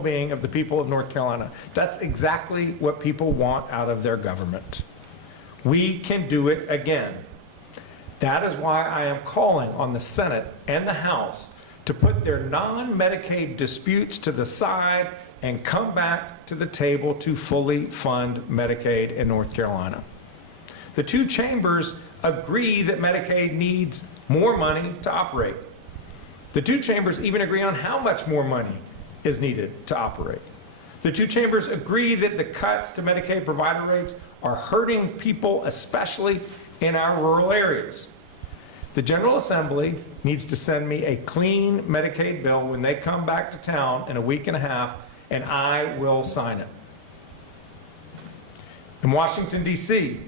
well-being of the people of North Carolina. That's exactly what people want out of their government. We can do it again. That is why I am calling on the Senate and the House to put their non-Medicaid disputes to the side and come back to the table to fully fund Medicaid in North Carolina. The two chambers agree that Medicaid needs more money to operate. The two chambers even agree on how much more money is needed to operate. The two chambers agree that the cuts to Medicaid provider rates are hurting people, especially in our rural areas. The General Assembly needs to send me a clean Medicaid bill when they come back to town in a week and a half, and I will sign it. In Washington, D.C.,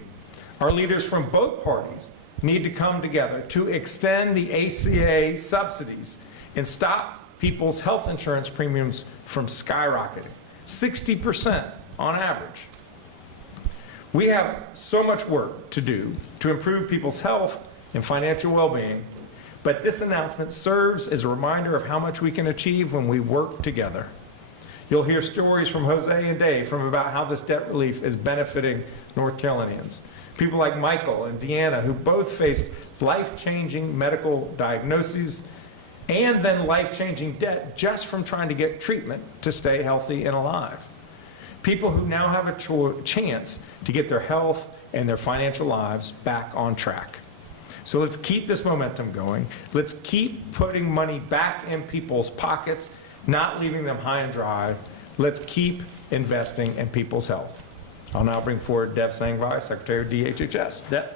our leaders from both parties need to come together to extend the ACA subsidies and stop people's health insurance premiums from skyrocketing, 60% on average. We have so much work to do to improve people's health and financial well-being, but this announcement serves as a reminder of how much we can achieve when we work together. You'll hear stories from Jose and Dave from about how this debt relief is benefiting North Carolinians. People like Michael and Deanna, who both faced life-changing medical diagnoses and then life-changing debt just from trying to get treatment to stay healthy and alive. People who now have a chance to get their health and their financial lives back on track. So let's keep this momentum going. Let's keep putting money back in people's pockets, not leaving them high and dry. Let's keep investing in people's health. I'll now bring forward Dev Sangvi, Secretary of DHHS. Dev.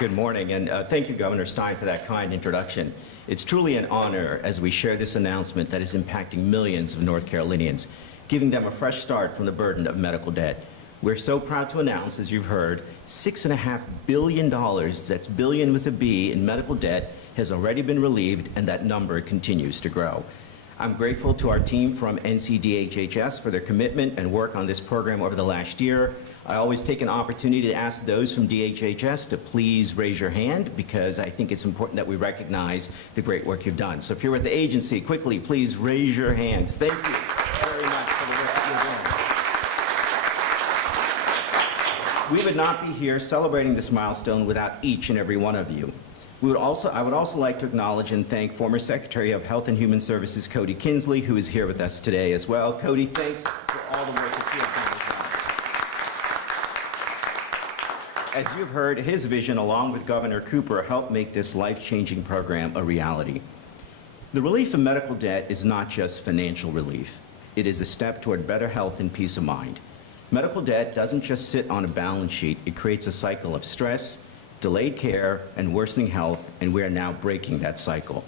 Good morning, and thank you, Governor Stein, for that kind introduction. It's truly an honor as we share this announcement that is impacting millions of North Carolinians, giving them a fresh start from the burden of medical debt. We're so proud to announce, as you've heard, $6.5 billion, that's billion with a B, in medical debt has already been relieved, and that number continues to grow. I'm grateful to our team from NCDHHS for their commitment and work on this program over the last year. I always take an opportunity to ask those from DHHS to please raise your hand, because I think it's important that we recognize the great work you've done. So if you're with the agency, quickly, please raise your hands. Thank you very much for the work that you're doing. We would not be here celebrating this milestone without each and every one of you. I would also like to acknowledge and thank former Secretary of Health and Human Services, Cody Kinsley, who is here with us today as well. Cody, thanks for all the work that you have done as well. As you've heard, his vision, along with Governor Cooper, helped make this life-changing program a reality. The relief of medical debt is not just financial relief. It is a step toward better health and peace of mind. Medical debt doesn't just sit on a balance sheet. It creates a cycle of stress, delayed care, and worsening health, and we are now breaking that cycle.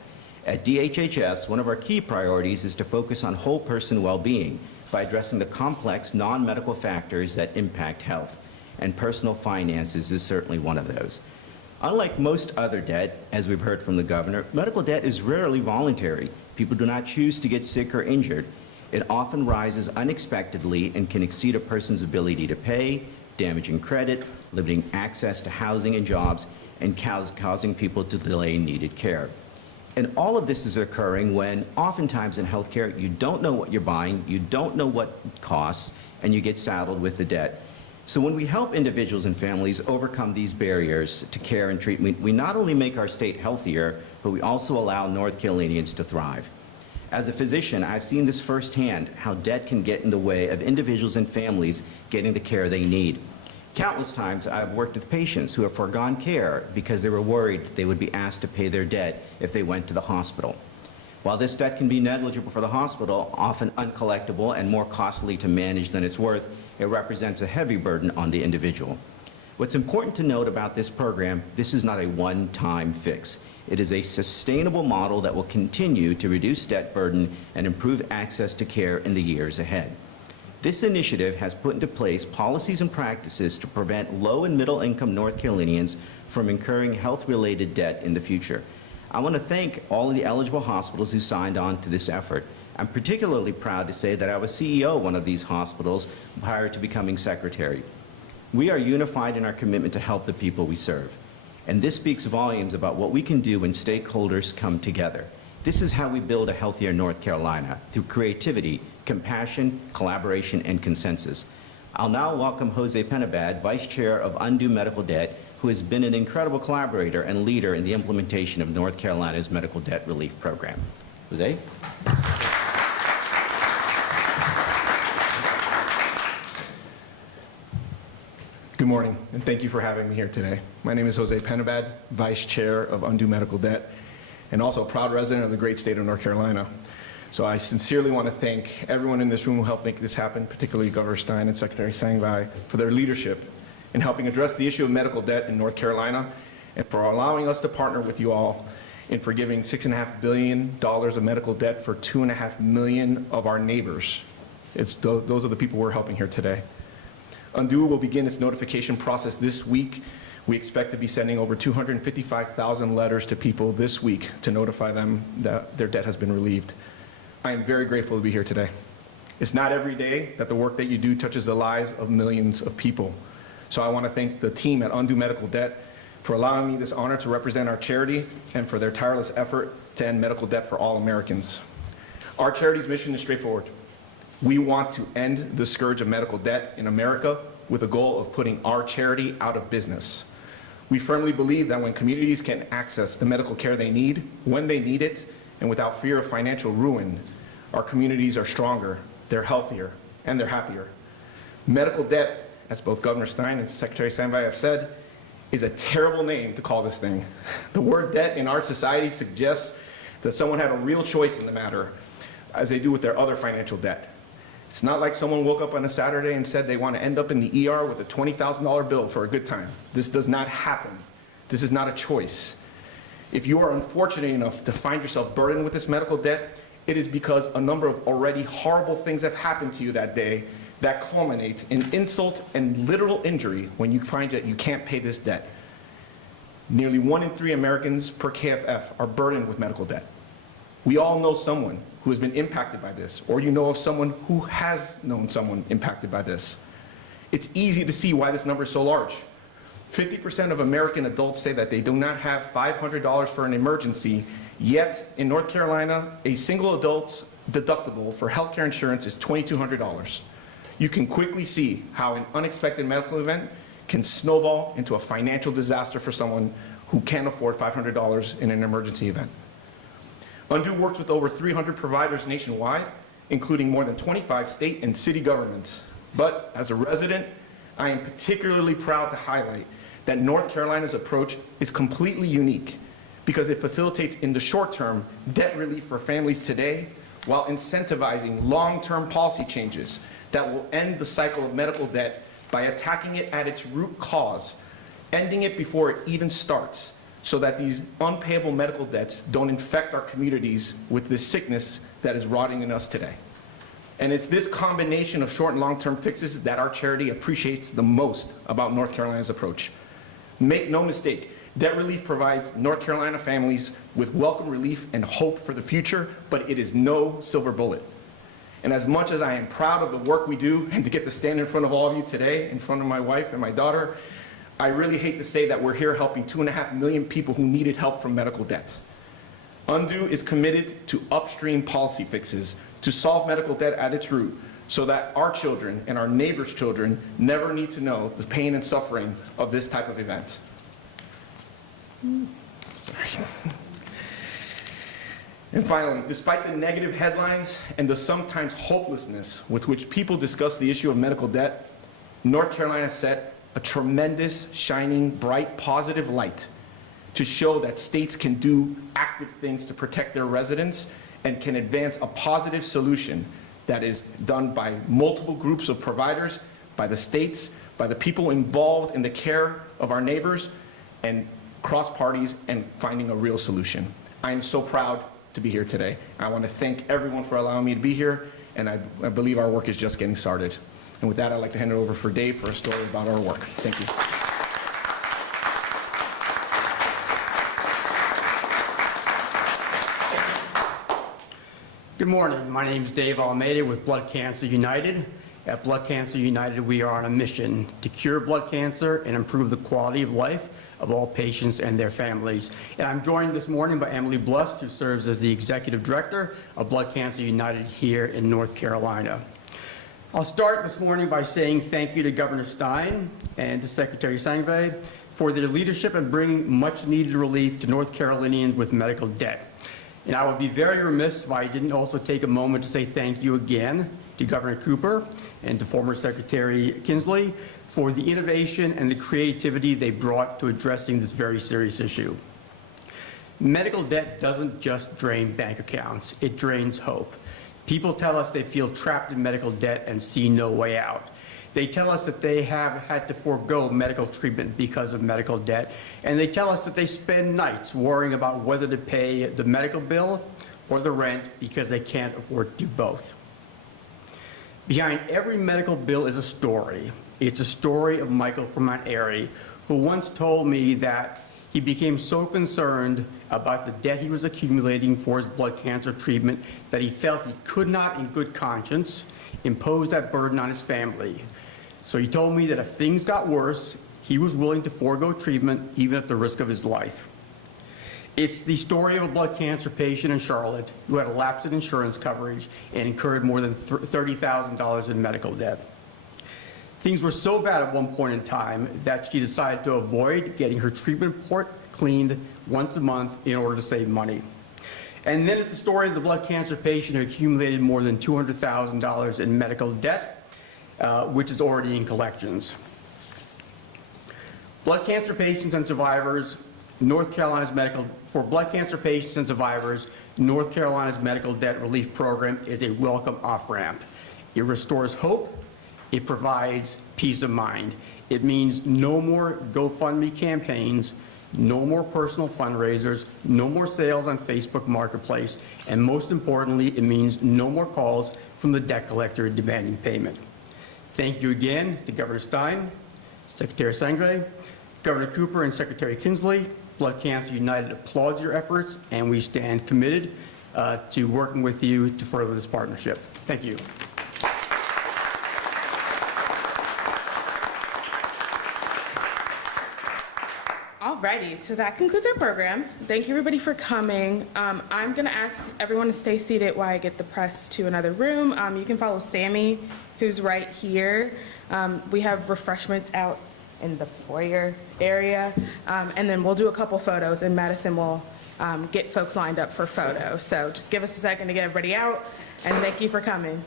At DHHS, one of our key priorities is to focus on whole person well-being by addressing the complex non-medical factors that impact health, and personal finances is certainly one of those. Unlike most other debt, as we've heard from the governor, medical debt is rarely voluntary. People do not choose to get sick or injured. It often rises unexpectedly and can exceed a person's ability to pay, damaging credit, limiting access to housing and jobs, and causing people to delay needed care. And all of this is occurring when oftentimes in healthcare you don't know what you're buying, you don't know what it costs, and you get saddled with the debt. So when we help individuals and families overcome these barriers to care and treatment, we not only make our state healthier, but we also allow North Carolinians to thrive. As a physician, I've seen this firsthand, how debt can get in the way of individuals and families getting the care they need. Countless times I've worked with patients who have foregone care because they were worried they would be asked to pay their debt if they went to the hospital. While this debt can be negligible for the hospital, often uncollectible and more costly to manage than it's worth, it represents a heavy burden on the individual. What's important to note about this program, this is not a one-time fix. It is a sustainable model that will continue to reduce debt burden and improve access to care in the years ahead. This initiative has put into place policies and practices to prevent low and middle income North Carolinians from incurring health-related debt in the future. I want to thank all of the eligible hospitals who signed on to this effort. I'm particularly proud to say that I was CEO of one of these hospitals prior to becoming secretary. We are unified in our commitment to help the people we serve. And this speaks volumes about what we can do when stakeholders come together. This is how we build a healthier North Carolina, through creativity, compassion, collaboration, and consensus. I'll now welcome Jose Penabad, Vice Chair of Undue Medical Debt, who has been an incredible collaborator and leader in the implementation of North Carolina's medical debt relief program. Jose? Good morning, and thank you for having me here today. My name is Jose Penabad, Vice Chair of Undue Medical Debt, and also a proud resident of the great state of North Carolina. So I sincerely want to thank everyone in this room who helped make this happen, particularly Governor Stein and Secretary Sangvi, for their leadership in helping address the issue of medical debt in North Carolina, and for allowing us to partner with you all in forgiving $6.5 billion of medical debt for 2.5 million of our neighbors. Those are the people we're helping here today. Undue will begin its notification process this week. We expect to be sending over 255,000 letters to people this week to notify them that their debt has been relieved. I am very grateful to be here today. It's not every day that the work that you do touches the lives of millions of people. So I want to thank the team at Undue Medical Debt for allowing me this honor to represent our charity and for their tireless effort to end medical debt for all Americans. Our charity's mission is straightforward. We want to end the scourge of medical debt in America with a goal of putting our charity out of business. We firmly believe that when communities can access the medical care they need, when they need it, and without fear of financial ruin, our communities are stronger, they're healthier, and they're happier. Medical debt, as both Governor Stein and Secretary Sangvi have said, is a terrible name to call this thing. The word debt in our society suggests that someone had a real choice in the matter, as they do with their other financial debt. It's not like someone woke up on a Saturday and said they want to end up in the ER with a $20,000 bill for a good time. This does not happen. This is not a choice. If you are unfortunate enough to find yourself burdened with this medical debt, it is because a number of already horrible things have happened to you that day that culminate in insult and literal injury when you find that you can't pay this debt. Nearly 1 in 3 Americans per KFF are burdened with medical debt. We all know someone who has been impacted by this, or you know of someone who has known someone impacted by this. It's easy to see why this number is so large. 50% of American adults say that they do not have $500 for an emergency, yet in North Carolina, a single adult's deductible for healthcare insurance is $2,200. You can quickly see how an unexpected medical event can snowball into a financial disaster for someone who can't afford $500 in an emergency event. Undue works with over 300 providers nationwide, including more than 25 state and city governments. But as a resident, I am particularly proud to highlight that North Carolina's approach is completely unique because it facilitates in the short term debt relief for families today while incentivizing long-term policy changes that will end the cycle of medical debt by attacking it at its root cause, ending it before it even starts, so that these unpayable medical debts don't infect our communities with this sickness that is rotting in us today. And it's this combination of short and long-term fixes that our charity appreciates the most about North Carolina's approach. Make no mistake, debt relief provides North Carolina families with welcome relief and hope for the future, but it is no silver bullet. And as much as I am proud of the work we do and to get to stand in front of all of you today, in front of my wife and my daughter, I really hate to say that we're here helping 2.5 million people who needed help from medical debt. Undue is committed to upstream policy fixes to solve medical debt at its root so that our children and our neighbors' children never need to know the pain and suffering of this type of event. Sorry. And finally, despite the negative headlines and the sometimes hopelessness with which people discuss the issue of medical debt, North Carolina set a tremendous, shining, bright, positive light to show that states can do active things to protect their residents and can advance a positive solution that is done by multiple groups of providers, by the states, by the people involved in the care of our neighbors, and cross parties and finding a real solution. I am so proud to be here today. I want to thank everyone for allowing me to be here, and I believe our work is just getting started. And with that, I'd like to hand it over for Dave for a story about our work. Thank you. Good morning. My name is Dave Almeida with Blood Cancer United. At Blood Cancer United, we are on a mission to cure blood cancer and improve the quality of life of all patients and their families. And I'm joined this morning by Emily Blust, who serves as the Executive Director of Blood Cancer United here in North Carolina. I'll start this morning by saying thank you to Governor Stein and to Secretary Sangve for their leadership in bringing much-needed relief to North Carolinians with medical debt. And I would be very remiss if I didn't also take a moment to say thank you again to Governor Cooper and to former Secretary Kinsley for the innovation and the creativity they brought to addressing this very serious issue. Medical debt doesn't just drain bank accounts, it drains hope. People tell us they feel trapped in medical debt and see no way out. They tell us that they have had to forego medical treatment because of medical debt, and they tell us that they spend nights worrying about whether to pay the medical bill or the rent because they can't afford to do both. Behind every medical bill is a story. It's a story of Michael from Mount Airy, who once told me that he became so concerned about the debt he was accumulating for his blood cancer treatment that he felt he could not, in good conscience, impose that burden on his family. So he told me that if things got worse, he was willing to forego treatment, even at the risk of his life. It's the story of a blood cancer patient in Charlotte who had a lapse in insurance coverage and incurred more than $30,000 in medical debt. Things were so bad at one point in time that she decided to avoid getting her treatment report cleaned once a month in order to save money. And then it's the story of the blood cancer patient who accumulated more than $200,000 in medical debt, which is already in collections. Blood cancer patients and survivors, North Carolina's medical debt relief program is a welcome off-ramp. It restores hope. It provides peace of mind. It means no more GoFundMe campaigns, no more personal fundraisers, no more sales on Facebook Marketplace, and most importantly, it means no more calls from the debt collector demanding payment. Thank you again to Governor Stein, Secretary Sangre, Governor Cooper, and Secretary Kinsley. Blood Cancer United applauds your efforts, and we stand committed to working with you to further this partnership. Thank you. Alrighty, so that concludes our program. Thank you everybody for coming. I'm gonna ask everyone to stay seated while I get the press to another room. You can follow Sammy, who's right here. We have refreshments out in the foyer area. And then we'll do a couple photos and Madison will get folks lined up for photos. So just give us a second to get everybody out and thank you for coming.